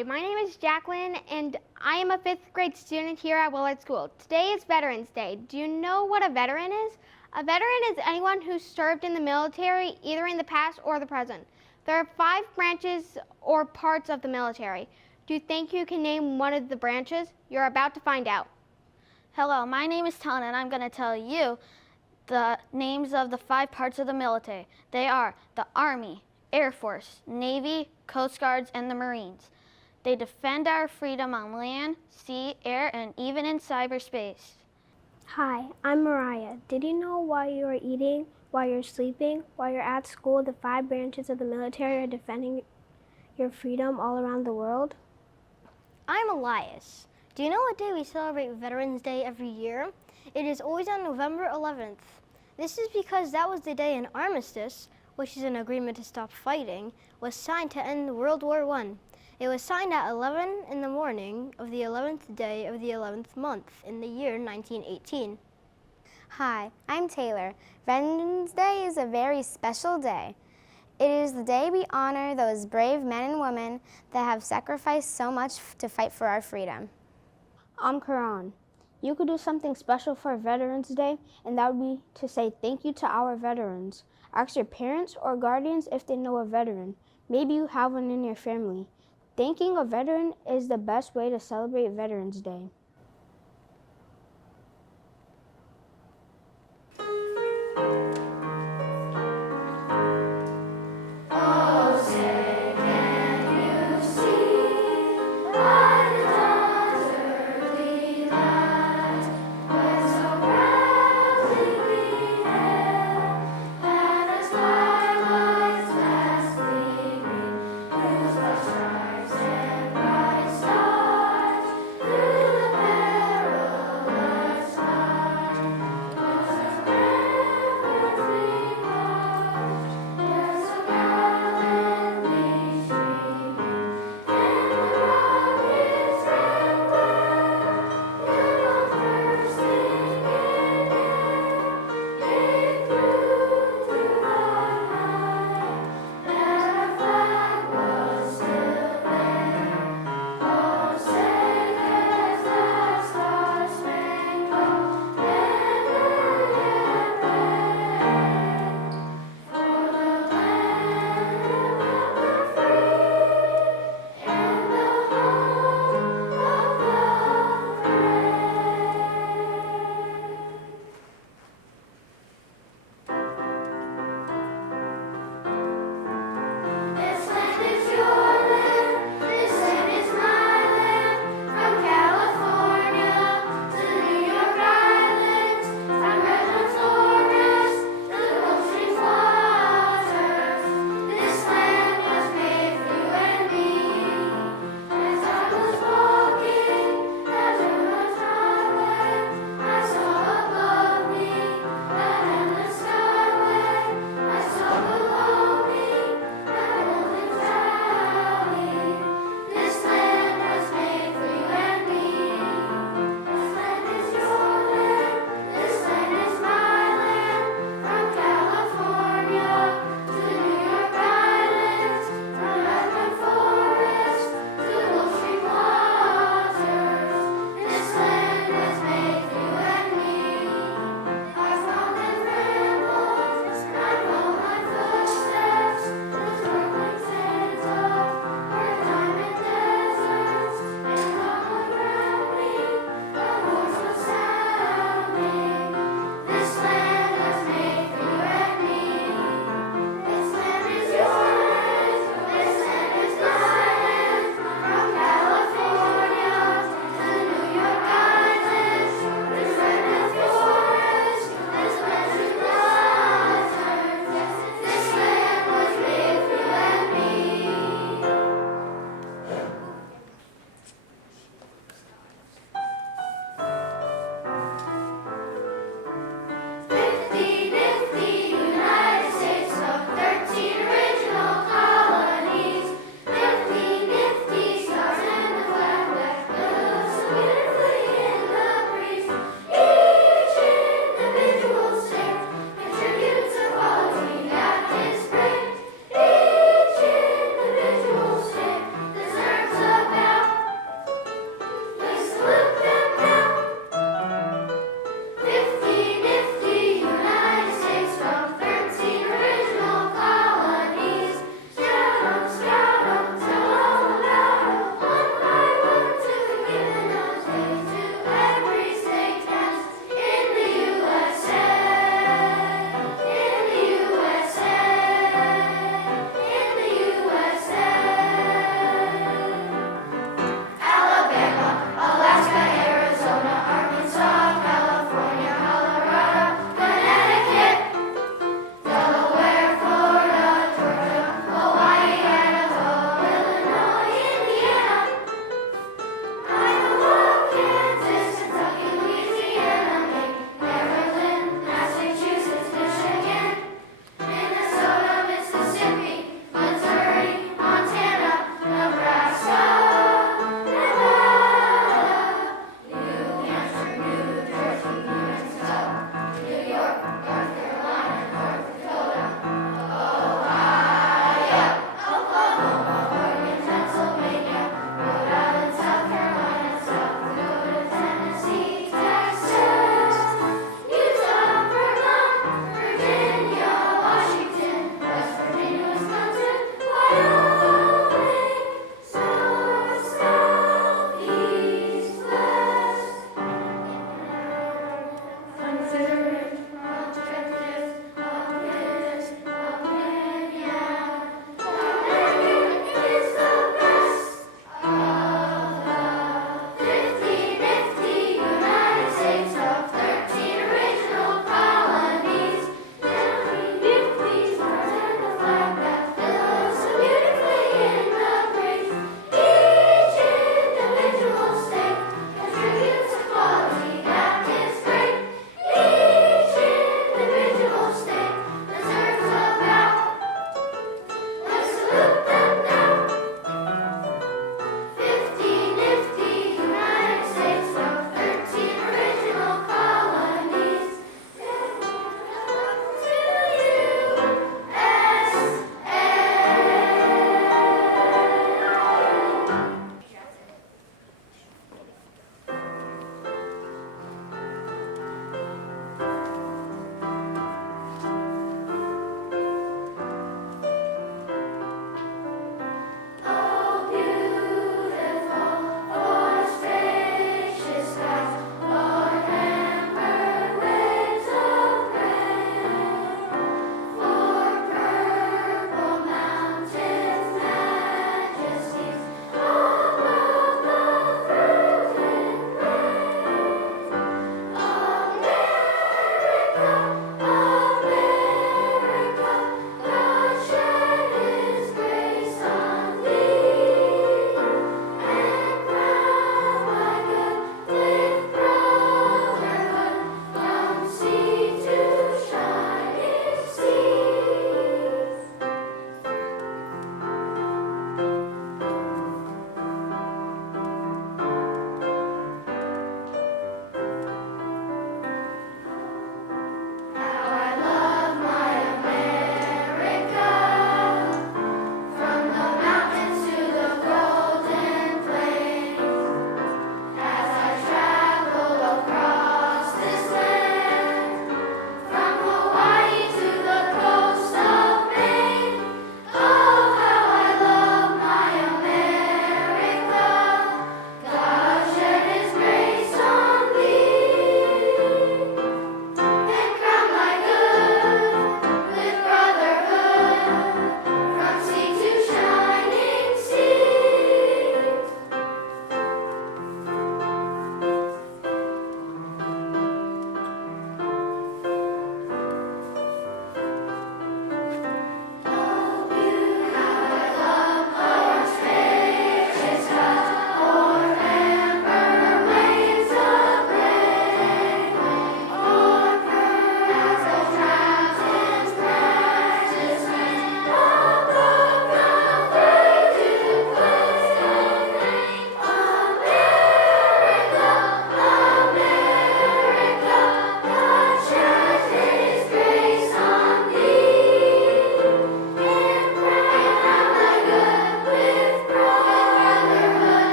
Hi, my name is Jacqueline, and I am a 5th grade student here at Willard School. Today is Veterans Day. Do you know what a veteran is? A veteran is anyone who served in the military, either in the past or the present. There are 5 branches or parts of the military. Do you think you can name one of the branches? You're about to find out. Hello, my name is Talon, and I'm going to tell you the names of the 5 parts of the military. They are the Army, Air Force, Navy, Coast Guards, and the Marines. They defend our freedom on land, sea, air, and even in cyberspace. Hi, I'm Mariah. Did you know while you are eating, while you're sleeping, while you're at school, the 5 branches of the military are defending your freedom all around the world? I'm Elias. Do you know what day we celebrate Veterans Day every year? It is always on November 11th. This is because that was the day an armistice, which is an agreement to stop fighting, was signed to end World War I. It was signed at 11 in the morning of the 11th day of the 11th month in the year 1918. Hi, I'm Taylor. Veterans Day is a very special day. It is the day we honor those brave men and women that have sacrificed so much to fight for our freedom. I'm Karan. You could do something special for Veterans Day, and that would be to say thank you to our veterans. Ask your parents or guardians if they know a veteran. Maybe you have one in your family. Thanking a veteran is the best way to celebrate Veterans Day.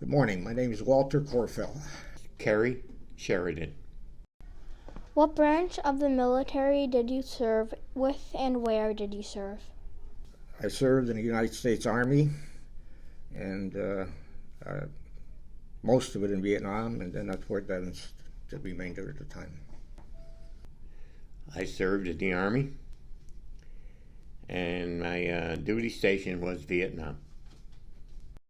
Good morning. My name is Walter Corfell. Carrie Sheridan. What branch of the military did you serve with and where did you serve? I served in the United States Army, and most of it in Vietnam, and then at Fort Devens the remainder of the time. I served in the Army, and my duty station was Vietnam.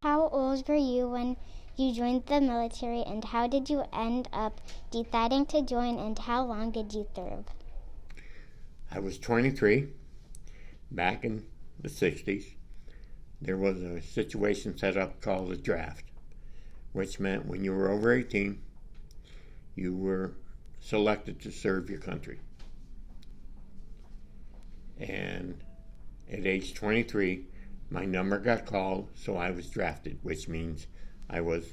How old were you when you joined the military, and how did you end up deciding to join, and how long did you serve? I was 23. Back in the 60s, there was a situation set up called a draft, which meant when you were over 18, you were selected to serve your country. And at age 23, my number got called, so I was drafted, which means I was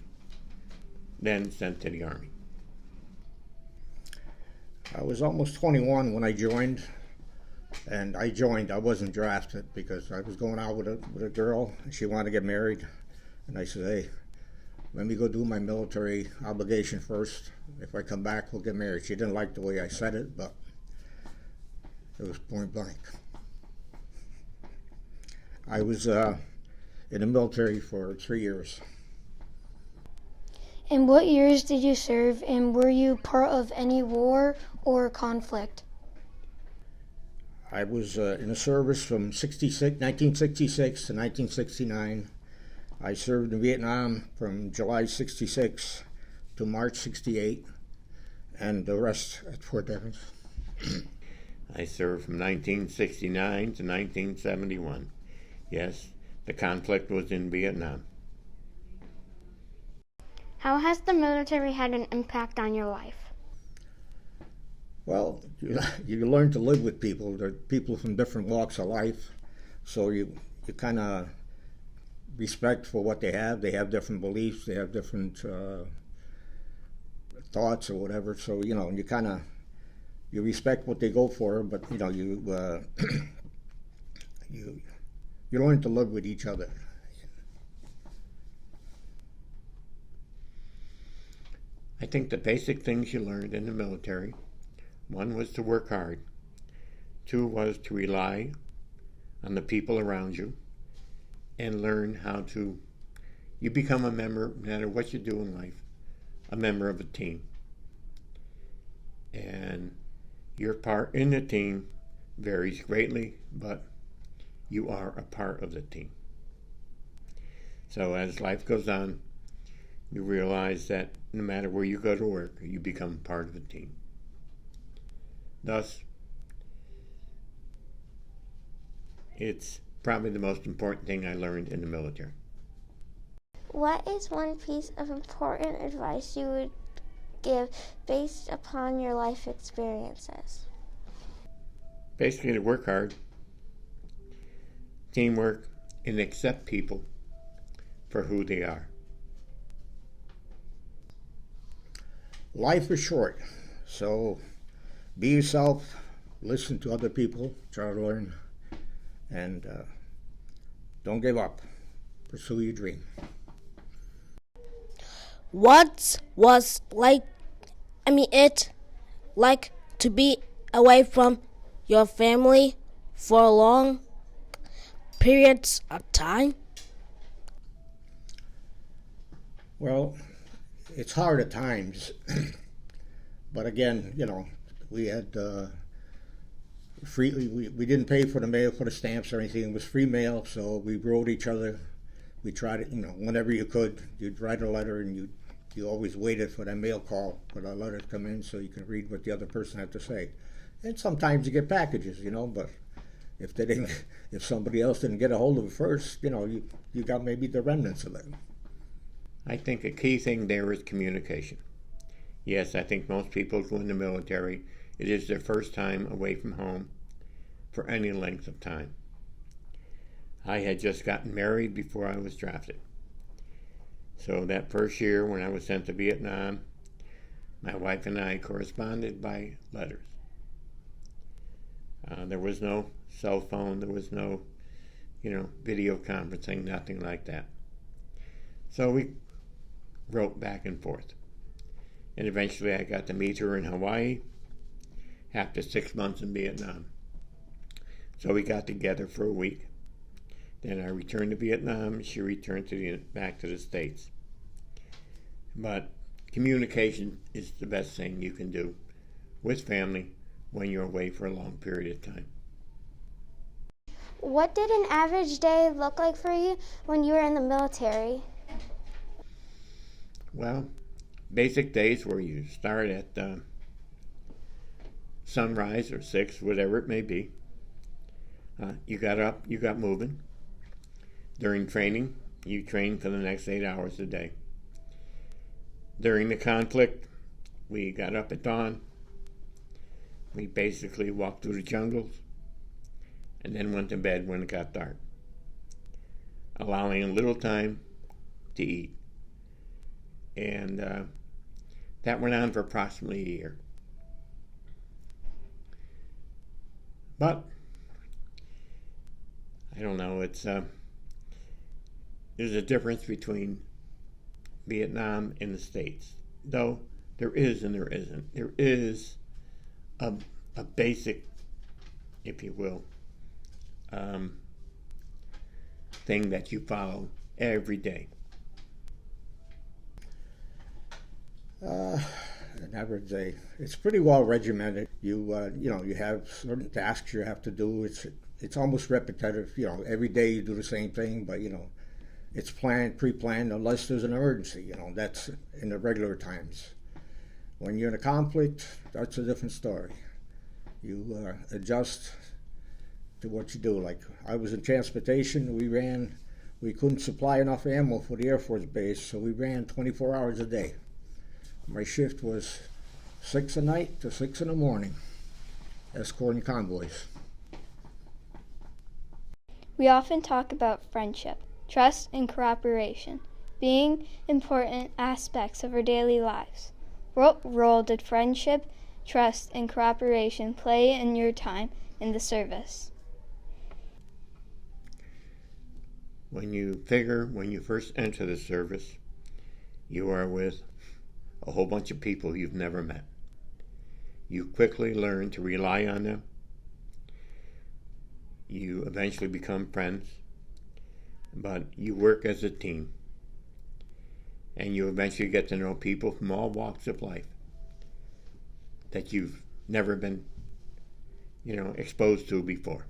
then sent to the Army. I was almost 21 when I joined, and I wasn't drafted because I was going out with a girl, and she wanted to get married, and I said, hey, let me go do my military obligation first. If I come back, we'll get married. She didn't like the way I said it, but it was point blank. I was in the military for 3 years. And what years did you serve, and were you part of any war or conflict? I was in the service from 1966 to 1969. I served in Vietnam from July 66 to March 68, and the rest at Fort Devens. I served from 1969 to 1971. Yes, the conflict was in Vietnam. How has the military had an impact on your life? Well, you learn to live with people. There are people from different walks of life, so you kind of respect for what they have. They have different beliefs. They have different thoughts or whatever. So you respect what they go for, but you learn to live with each other. I think the basic things you learned in the military, one was to work hard, two was to rely on the people around you, and learn how to, you become a member, no matter what you do in life, a member of a team. And your part in the team varies greatly, but you are a part of the team. So as life goes on, you realize that no matter where you go to work, you become part of a team. Thus, it's probably the most important thing I learned in the military. What is one piece of important advice you would give based upon your life experiences? Basically, to work hard, teamwork, and accept people for who they are. Life is short, so be yourself, listen to other people, try to learn, and don't give up. Pursue your dream. What was it like to be away from your family for long periods of time? Well, it's hard at times, but again, we had we didn't pay for the mail, for the stamps or anything. It was free mail, so we wrote each other. We tried it, whenever you could, you'd write a letter, and you always waited for that mail call for the letter to come in so you can read what the other person had to say. And sometimes you get packages, but if somebody else didn't get a hold of it first, you got maybe the remnants of it. I think a key thing there is communication. Yes, I think most people go in the military, it is their first time away from home for any length of time. I had just gotten married before I was drafted. So that first year when I was sent to Vietnam, my wife and I corresponded by letters. There was no cell phone, there was no, video conferencing, nothing like that. So we wrote back and forth. And eventually I got to meet her in Hawaii after 6 months in Vietnam. So we got together for a week. Then I returned to Vietnam. She returned back to the States. But communication is the best thing you can do with family when you're away for a long period of time. What did an average day look like for you when you were in the military? Well, basic days where you start at sunrise or 6, whatever it may be. You got up, you got moving. During training, you trained for the next 8 hours a day. During the conflict, we got up at dawn. We basically walked through the jungles and then went to bed when it got dark, allowing a little time to eat. And that went on for approximately a year. But I don't know, there's a difference between Vietnam and the States. Though there is and there isn't. There is a basic, if you will, thing that you follow every day. An average day. It's pretty well regimented. You have certain tasks you have to do. It's almost repetitive. Every day you do the same thing, but it's planned, pre-planned, unless there's an emergency. That's in the regular times. When you're in a conflict, that's a different story. You adjust to what you do. Like I was in transportation, we couldn't supply enough ammo for the Air Force Base, so we ran 24 hours a day. My shift was 6 at night to 6 in the morning, escorting convoys. We often talk about friendship, trust, and cooperation being important aspects of our daily lives. What role did friendship, trust, and cooperation play in your time in the service? When you first enter the service, you are with a whole bunch of people you've never met. You quickly learn to rely on them. You eventually become friends, but you work as a team. And you eventually get to know people from all walks of life that you've never been, exposed to before.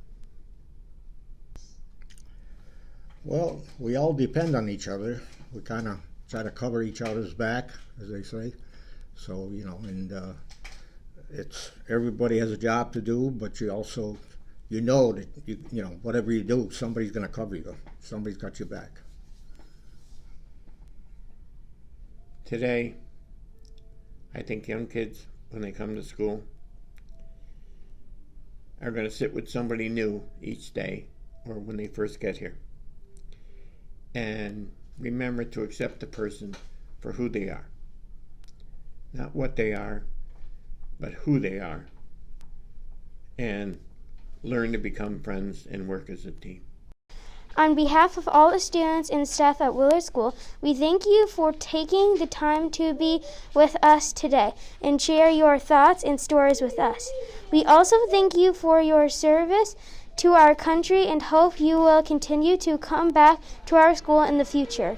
Well, we all depend on each other. We kind of try to cover each other's back, as they say. So, and it's everybody has a job to do, but you also, that whatever you do, somebody's going to cover you. Somebody's got your back. Today, I think young kids, when they come to school, are going to sit with somebody new each day or when they first get here. And remember to accept the person for who they are. Not what they are, but who they are. And learn to become friends and work as a team. On behalf of all the students and staff at Willard School, we thank you for taking the time to be with us today and share your thoughts and stories with us. We also thank you for your service to our country and hope you will continue to come back to our school in the future.